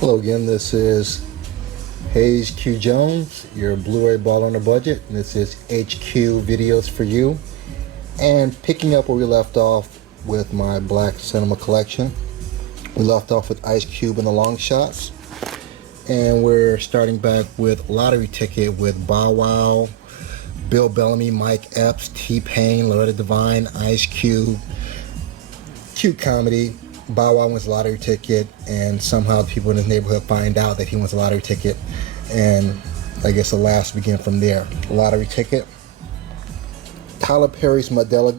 Hello again, this is Hayes Q Jones, your Blu-ray ball on a budget, and this is HQ Videos for You. And picking up where we left off with my black cinema collection, we left off with Ice Cube and the Long Shots, and we're starting back with Lottery Ticket with Bow Wow, Bill Bellamy, Mike Epps, T-Pain, Loretta Devine, Ice Cube. Cute comedy. Bow Wow wins a lottery ticket, and somehow people in his neighborhood find out that he wins a lottery ticket, and I guess the laughs begin from there. Lottery Ticket. Tyler Perry's Madea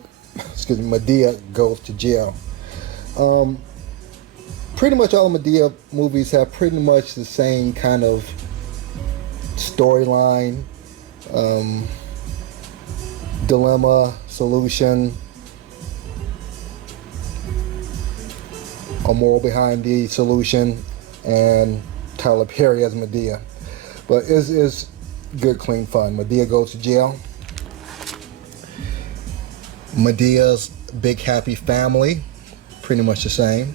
goes to jail. Pretty much all the Madea movies have pretty much the same kind of storyline, dilemma, solution, a moral behind the solution, and Tyler Perry as Madea. But it's good, clean fun. Madea goes to jail. Madea's Big Happy Family, pretty much the same.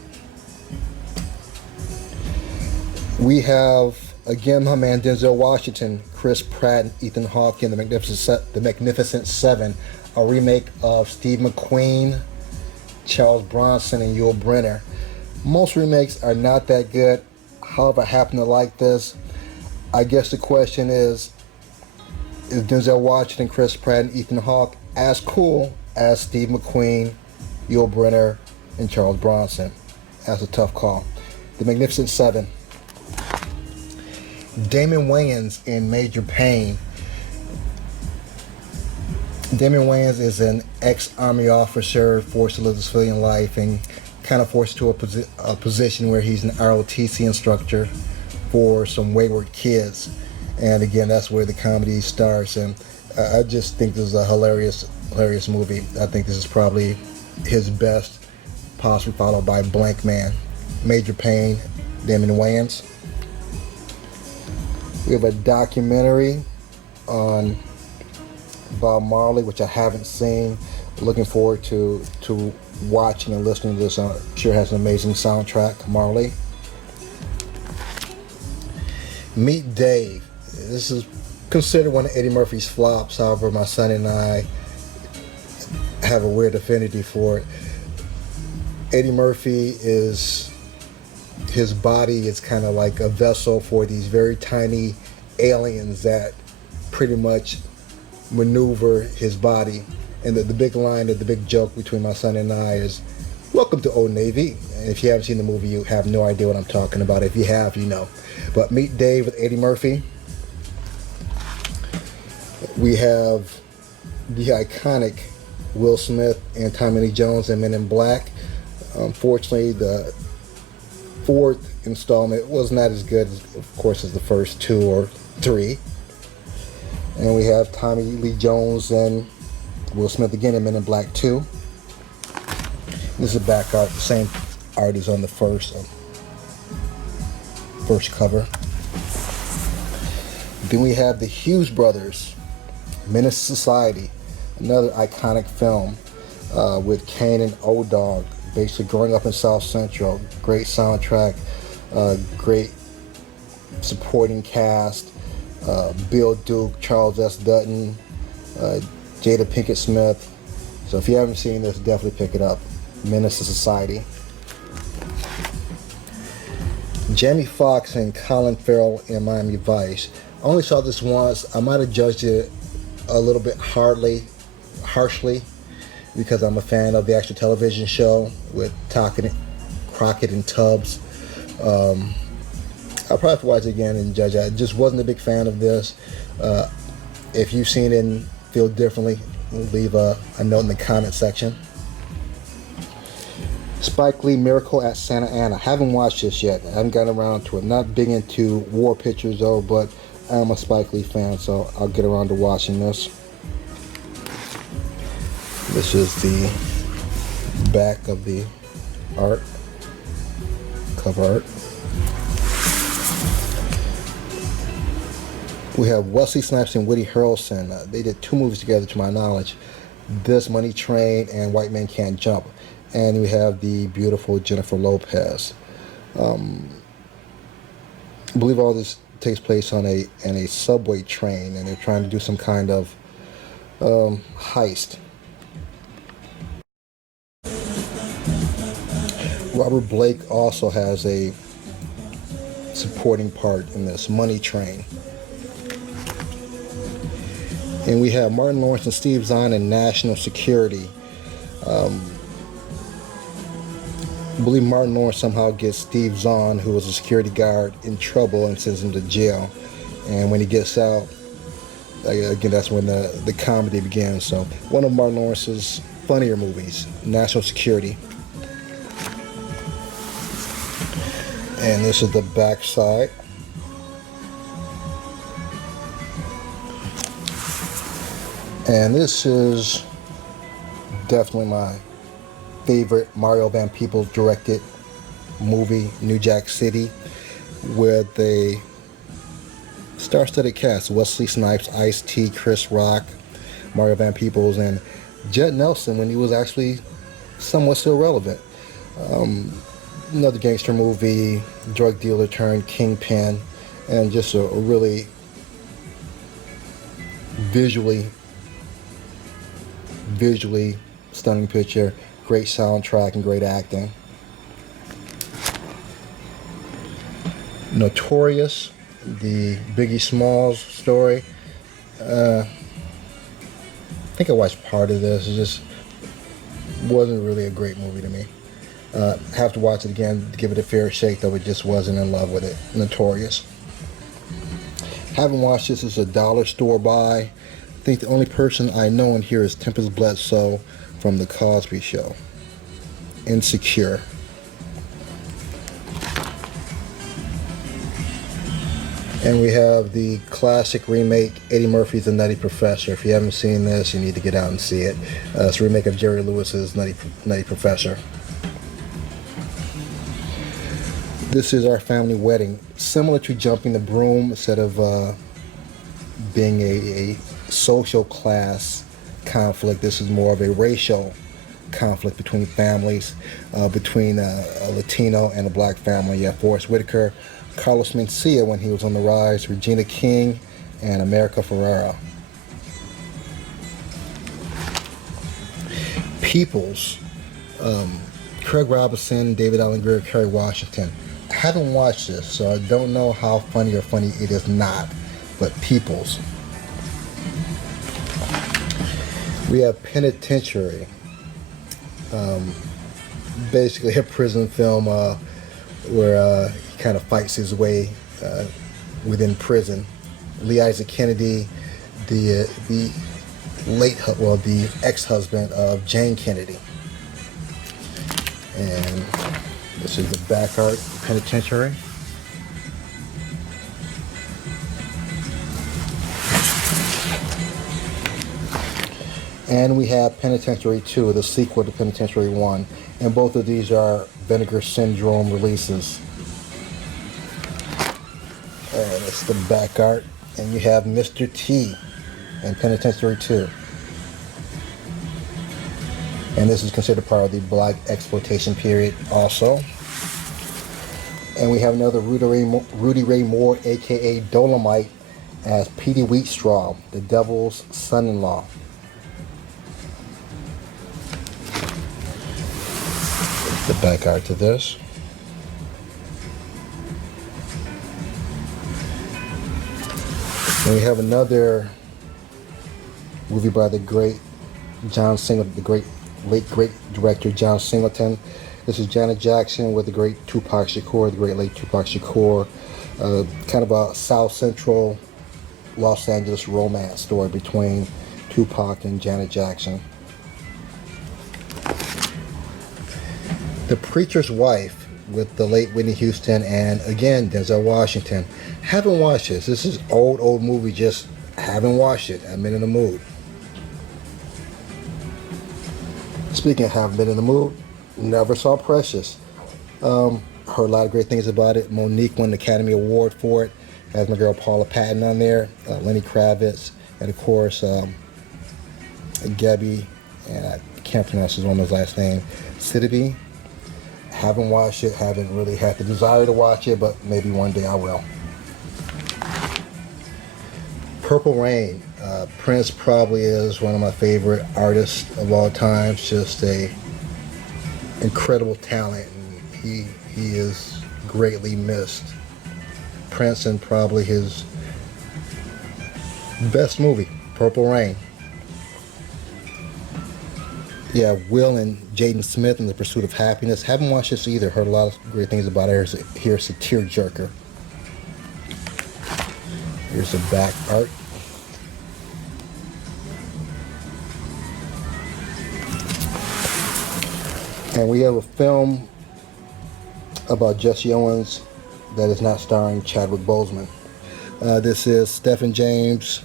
We have, again, my man Denzel Washington, Chris Pratt, and Ethan Hawke in The Magnificent Seven, a remake of Steve McQueen, Charles Bronson, and Yul Brynner. Most remakes are not that good. However, I happen to like this. I guess the question is Denzel Washington, Chris Pratt, and Ethan Hawke as cool as Steve McQueen, Yul Brynner, and Charles Bronson? That's a tough call. The Magnificent Seven. Damon Wayans in Major Payne. Damon Wayans is an ex-Army officer forced to live a civilian life and kind of forced to a position where he's an ROTC instructor for some wayward kids. And again, that's where the comedy starts. And I just think this is a hilarious movie. I think this is probably his best, possibly followed by Blank Man. Major Payne, Damon Wayans. We have a documentary on Bob Marley, which I haven't seen. Looking forward to watching and listening to this. I'm sure it has an amazing soundtrack. Marley. Meet Dave. This is considered one of Eddie Murphy's flops. However, my son and I have a weird affinity for it. Eddie Murphy his body is kind of like a vessel for these very tiny aliens that pretty much maneuver his body. And the big line, the big joke between my son and I is, welcome to Old Navy. And if you haven't seen the movie, you have no idea what I'm talking about. If you have, you know. But Meet Dave with Eddie Murphy. We have the iconic Will Smith and Tommy Lee Jones and Men in Black. Unfortunately, the fourth installment was not as good, of course, as the first two or three. And we have Tommy Lee Jones and Will Smith again in Men in Black 2. This is back art, the same art as on the first cover. Then we have the Hughes Brothers, Menace Society, another iconic film with Kane and O-Dog, basically growing up in South Central. Great soundtrack, great supporting cast, Bill Duke, Charles S. Dutton, Jada Pinkett Smith. So if you haven't seen this, definitely pick it up. Menace to Society. Jamie Foxx and Colin Farrell in Miami Vice. I only saw this once. I might have judged it a little bit harshly, because I'm a fan of the actual television show with Crockett and Tubbs. I'll probably have to watch it again and judge. I just wasn't a big fan of this. If you've seen it and feel differently, leave a note in the comment section. Spike Lee, Miracle at Santa Ana. Haven't watched this yet. I haven't gotten around to it. Not big into war pictures though, but I'm a Spike Lee fan, so I'll get around to watching this. This is the back of the art, cover art. We have Wesley Snipes and Woody Harrelson. They did two movies together, to my knowledge. This, Money Train, and White Man Can't Jump. And we have the beautiful Jennifer Lopez. I believe all this takes place on a subway train, and they're trying to do some kind of heist. Robert Blake also has a supporting part in this, Money Train. And we have Martin Lawrence and Steve Zahn in National Security. I believe Martin Lawrence somehow gets Steve Zahn, who was a security guard, in trouble and sends him to jail. And when he gets out, again, that's when the comedy begins. So one of Martin Lawrence's funnier movies, National Security. And this is the back side. And this is definitely my favorite Mario Van Peebles directed movie, New Jack City, with a star-studded cast: Wesley Snipes, Ice-T, Chris Rock, Mario Van Peebles, and Judd Nelson when he was actually somewhat still relevant. Another gangster movie, drug dealer turned kingpin, and just a really visually stunning picture, great soundtrack, and great acting. Notorious, the Biggie Smalls story. I think I watched part of this. It just wasn't really a great movie to me. Have to watch it again to give it a fair shake, though. It just wasn't in love with it. Notorious. Haven't watched this. It's a dollar store buy. I think the only person I know in here is Tempest Bledsoe from The Cosby Show. Insecure. And we have the classic remake, Eddie Murphy's The Nutty Professor. If you haven't seen this, you need to get out and see it. It's a remake of Jerry Lewis's Nutty Professor. This is our family wedding. Similar to Jumping the Broom, instead of being a social class conflict, this is more of a racial conflict between families, between a Latino and a black family. You have Forrest Whitaker, Carlos Mencia when he was on the rise, Regina King, and America Ferrera. Peoples, Craig Robinson, David Allen Greer, Kerry Washington. I haven't watched this, so I don't know how funny or funny it is not, but Peoples. We have Penitentiary, basically a prison film where he kind of fights his way within prison. Lee Isaac Kennedy, the ex-husband of Jane Kennedy. And this is the back art of Penitentiary. And we have Penitentiary 2, the sequel to Penitentiary 1. And both of these are Vinegar Syndrome releases. And it's the back art. And you have Mr. T and Penitentiary 2. And this is considered part of the Black exploitation period also. And we have another Rudy Ray Moore, aka Dolomite, as Petey Wheatstraw, the devil's son-in-law. The back art to this. And we have another movie by the great John Singleton, the late great director John Singleton. This is Janet Jackson with the great Tupac Shakur, the great late Tupac Shakur. Kind of a South Central Los Angeles romance story between Tupac and Janet Jackson. The Preacher's Wife with the late Whitney Houston and, again, Denzel Washington. Haven't watched this. This is old movie, just haven't watched it. I've been in the mood. Speaking of haven't been in the mood, never saw Precious. Heard a lot of great things about it. Monique won the Academy Award for it. Has my girl Paula Patton on there, Lenny Kravitz, and of course, Gabby, and I can't pronounce his woman's last name, Sidibe. Haven't watched it, haven't really had the desire to watch it, but maybe one day I will. Purple Rain. Prince probably is one of my favorite artists of all time. Just a incredible talent, and he is greatly missed. Prince and probably his best movie, Purple Rain. Yeah, Will and Jaden Smith in The Pursuit of Happiness. Haven't watched this either. Heard a lot of great things about it. Here's a tearjerker. Here's the back art. And we have a film about Jesse Owens that is not starring Chadwick Boseman. This is Stephen James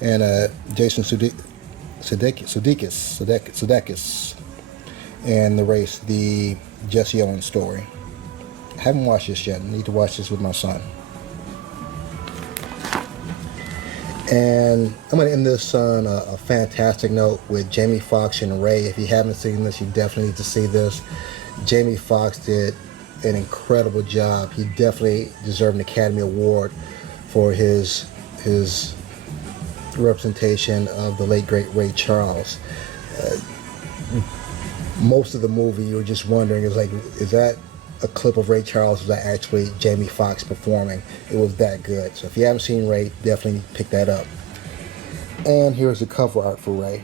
and Jason Sudeikis and the race, the Jesse Owens story. I haven't watched this yet. I need to watch this with my son. And I'm going to end this on a fantastic note with Jamie Foxx and Ray. If you haven't seen this, you definitely need to see this. Jamie Foxx did an incredible job. He definitely deserved an Academy Award for his representation of the late great Ray Charles. Most of the movie you were just wondering, is that a clip of Ray Charles? Was that actually Jamie Foxx performing? It was that good. So if you haven't seen Ray, definitely pick that up. And here's the cover art for Ray.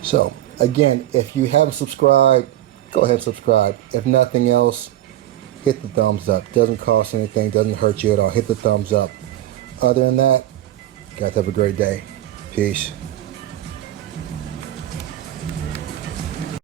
So again, if you haven't subscribed, go ahead and subscribe. If nothing else, hit the thumbs up. Doesn't cost anything, doesn't hurt you at all. Hit the thumbs up. Other than that, guys, have a great day. Peace.